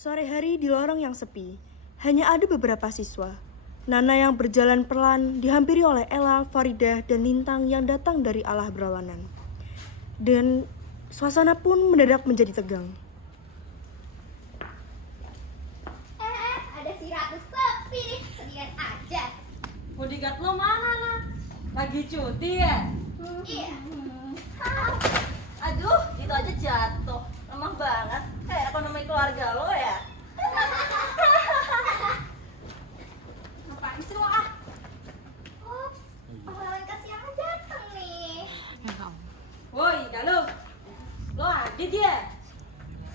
Sore hari di lorong yang sepi, hanya ada beberapa siswa. Nana yang berjalan pelan dihampiri oleh Ella, Faridah, dan Lintang yang datang dari arah berlawanan. Dan suasana pun mendadak menjadi tegang. Ada si Ratu sepi nih, sendirian aja. Bodyguard lo mana, Nak? Lagi cuti ya? Iya. Aduh, itu aja jatuh. Lemah banget. Kayak ekonomi keluarga lo ya? Ngapain sih lo ah? Ups, pahlawan kasihan datang nih. Woi, Galuh. Lo Adit ya?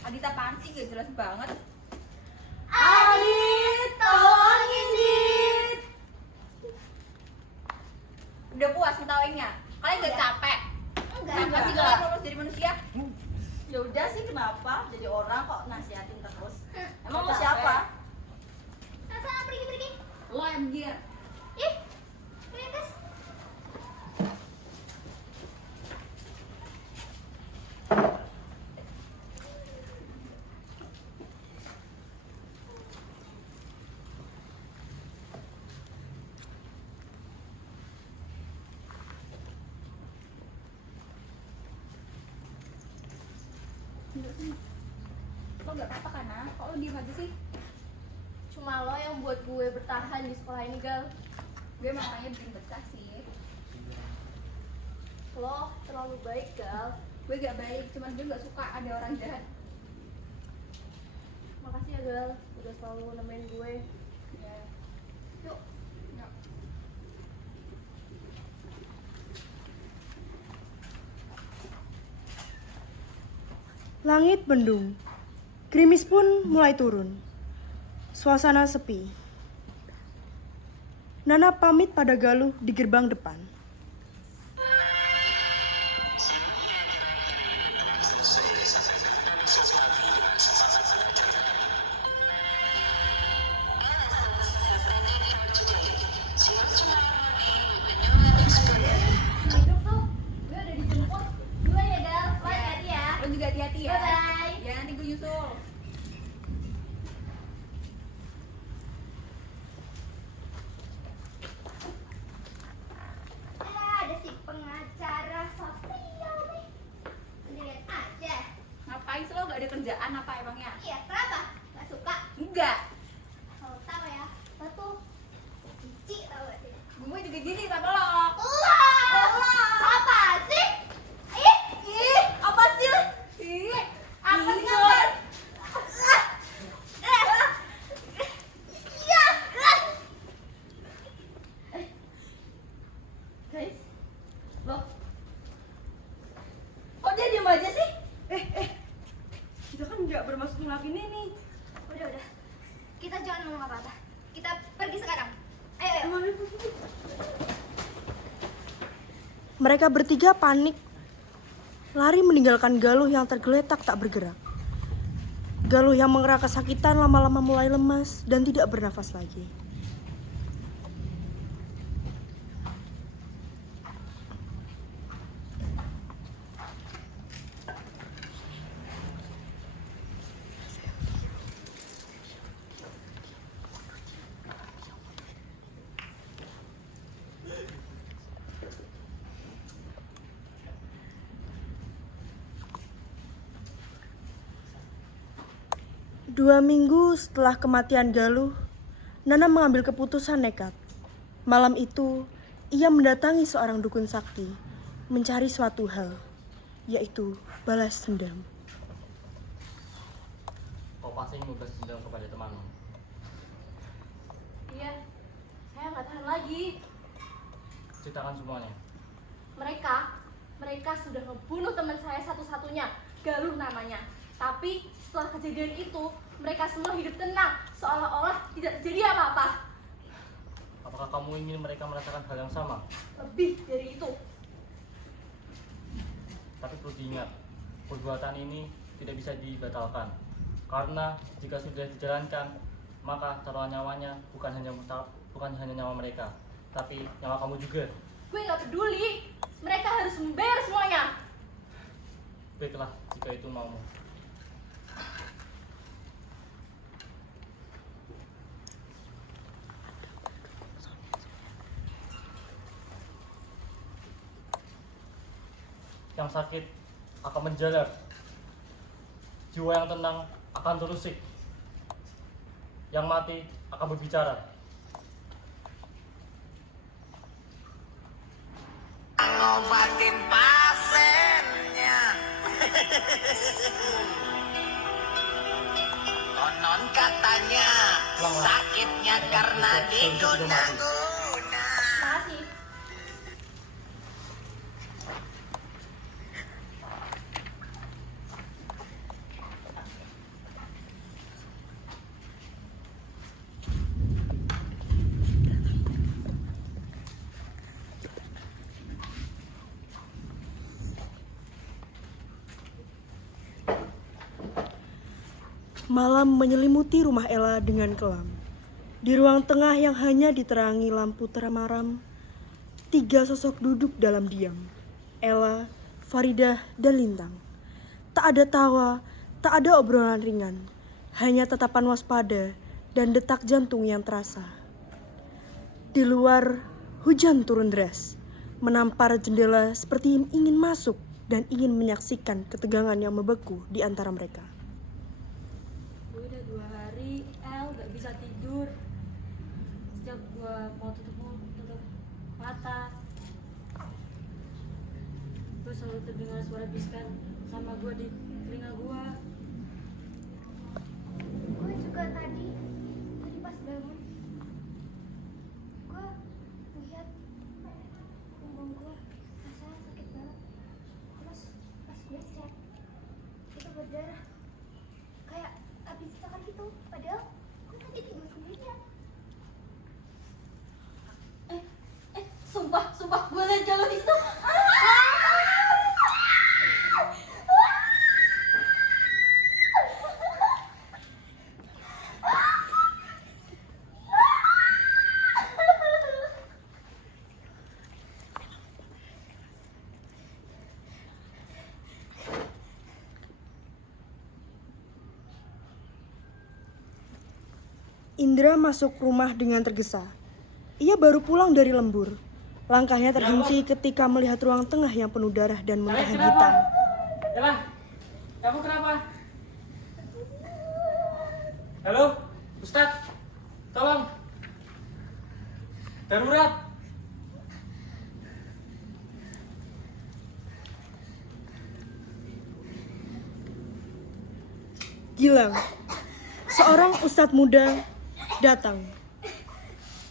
Adit apaan sih? Gak jelas banget. Adit, tolongin Dit. Udah puas ngetawainnya? Kalian gak Udah. capek? Enggak. Kenapa sih kalian lulus jadi manusia? Ya udah sih, kenapa? Jadi orang kok nasihatin terus. Emang lo Capek. siapa? Nah, sana pergi. Lo anjir. Ih, Prinses. Lo gak apa-apa kan, Nah? Kok lo diem aja sih? Cuma lo yang buat gue bertahan di sekolah ini, Gal. Gue makanya bikin betah sih. Lo terlalu baik, Gal. Gue gak baik, cuman gue gak suka ada orang jahat. Makasih ya, Gal. Udah selalu nemenin gue. Ya. Yuk. Yuk. Langit mendung, gerimis pun mulai turun. Suasana sepi. Nana pamit pada Galuh di gerbang depan. Hidup tuh. Gue udah dijemput. Gue ya, Gal. Lo hati-hati ya. Lo juga hati-hati ya. Bye-bye. Ya, nanti gue nyusul. Ada si pengacara sosial nih. Sendirian aja. Ngapain sih lo gak ada kerjaan apa emangnya? Iya, kenapa? Gak suka? Enggak. Kalau tahu ya, lo tuh cici tau gak sih? Gue juga gini sama lo. Apa sih? Ih, Ih, apa sih lo? Ih, apa sih Iya. kabar? iya. Guys, lo kok dia diem aja sih? Kita kan nggak bermaksud ngelakuin ini. Udah. Kita jangan ngomong apa-apa. Kita pergi sekarang. Ayo. Mereka bertiga panik, lari meninggalkan Galuh yang tergeletak tak bergerak. Galuh yang mengerang kesakitan lama-lama mulai lemas dan tidak bernafas lagi. Dua minggu setelah kematian Galuh, Nana mengambil keputusan nekat. Malam itu, ia mendatangi seorang dukun sakti, mencari suatu hal, yaitu balas dendam. Kau pasti ingin membalas dendam kepada temanmu. Iya. Saya nggak tahan lagi. Ceritakan semuanya. Mereka sudah ngebunuh teman saya satu-satunya, Galuh namanya. Tapi setelah kejadian itu, mereka semua hidup tenang, seolah-olah tidak terjadi apa-apa. Apakah kamu ingin mereka merasakan hal yang sama? Lebih dari itu. Tapi perlu diingat, perbuatan ini tidak bisa dibatalkan. Karena jika sudah dijalankan, maka taruhan nyawanya bukan hanya nyawa mereka, tapi nyawa kamu juga. Gue nggak peduli. Mereka harus membayar semuanya. Baiklah, jika itu maumu. yang sakit akan menjalar. Jiwa yang tenang akan terusik. Yang mati akan berbicara. Ngobatin pasiennya. Konon katanya sakitnya karena diguna-guna. Makasih. Malam menyelimuti rumah Ella dengan kelam. Di ruang tengah yang hanya diterangi lampu terang-maram, 3 sosok duduk dalam diam. Ella, Faridah, dan Lintang. Tak ada tawa, tak ada obrolan ringan. Hanya tatapan waspada dan detak jantung yang terasa. Di luar, hujan turun deras, menampar jendela seperti ingin masuk dan ingin menyaksikan ketegangan yang membeku di antara mereka. Gue udah 2 hari, gak bisa tidur. Setiap gue mau tutup mata, gue selalu terdengar suara bisikan sama gue di telinga gue. Gue juga tadi pas bangun, gue lihat punggung gue rasanya sakit banget. Terus pas gue cek, itu berdarah kayak habis tekan gitu. Padahal gue tadi tidur sendirian. Sumpah gue liat jalan di situ. Indra masuk rumah dengan tergesa. Ia baru pulang dari lembur. Langkahnya terhenti ketika melihat ruang tengah yang penuh darah dan muntahan hitam. Ella, kamu kenapa? Halo, Ustadz, tolong. Darurat. Gilang, seorang ustadz muda datang.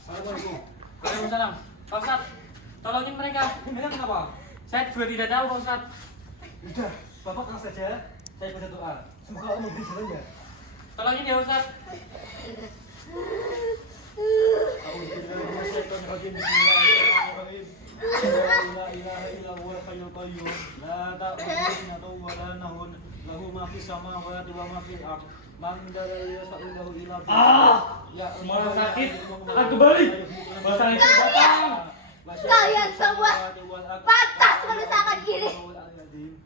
Assalamualaikum. Waalaikumsalam. Pak Ustadz, tolongin mereka. Mereka kenapa? Saya juga tidak tahu, Pak Ustadz. Udah, Bapak tenang saja. Saya baca doa. Semoga Allah memberi jalannya. Tolongin ya, Ustadz. Bismillahirrahmanirrahim. La ilaha illallah hayyul qayyum. La ta'khudhuhu sinatun wa la nawm. Lahu ma fis samawati wa ma fil ardh. Man dzalladzi yas'aluhu ila ya Malah sakit, akan kembali. Bahasa itu datang. Kalian semua pantas meresahkan diri.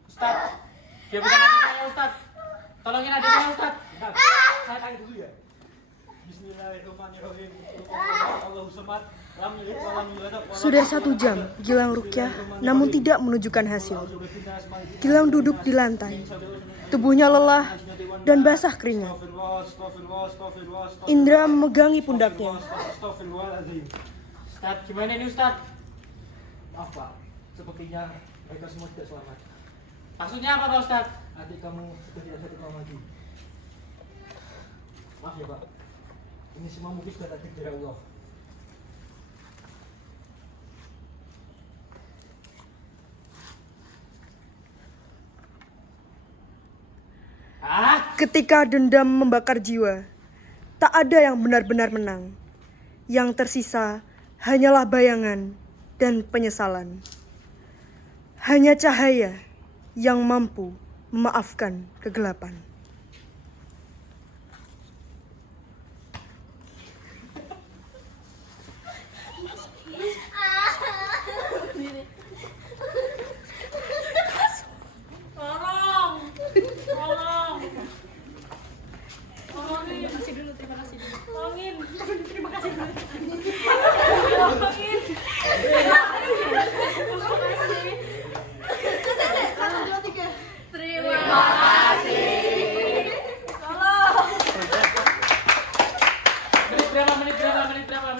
Ustadz, dia bukan adik saya, Ustadz. Tolongin adik saya, Ustadz. Saya tanya dulu ya. Bismillahirrahmanirrahim. Allahu samad. Lam yalid wa lam yulad. Sudah 1 jam Gilang rukyah namun tidak menunjukkan hasil. Gilang duduk di lantai. Tubuhnya lelah dan basah keringat. Indra memegangi pundaknya. Ustadz, gimana ini, Ustadz? Maaf Pak, sepertinya mereka semua tidak selamat. Maksudnya apa, Pak Ustadz? Adik kamu sudah tidak sakit lagi. Maaf ya Pak, ini semua mungkin sudah takdir dari Allah. Ketika dendam membakar jiwa, tak ada yang benar-benar menang. Yang tersisa hanyalah bayangan dan penyesalan. Hanya cahaya yang mampu memaafkan kegelapan.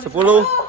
10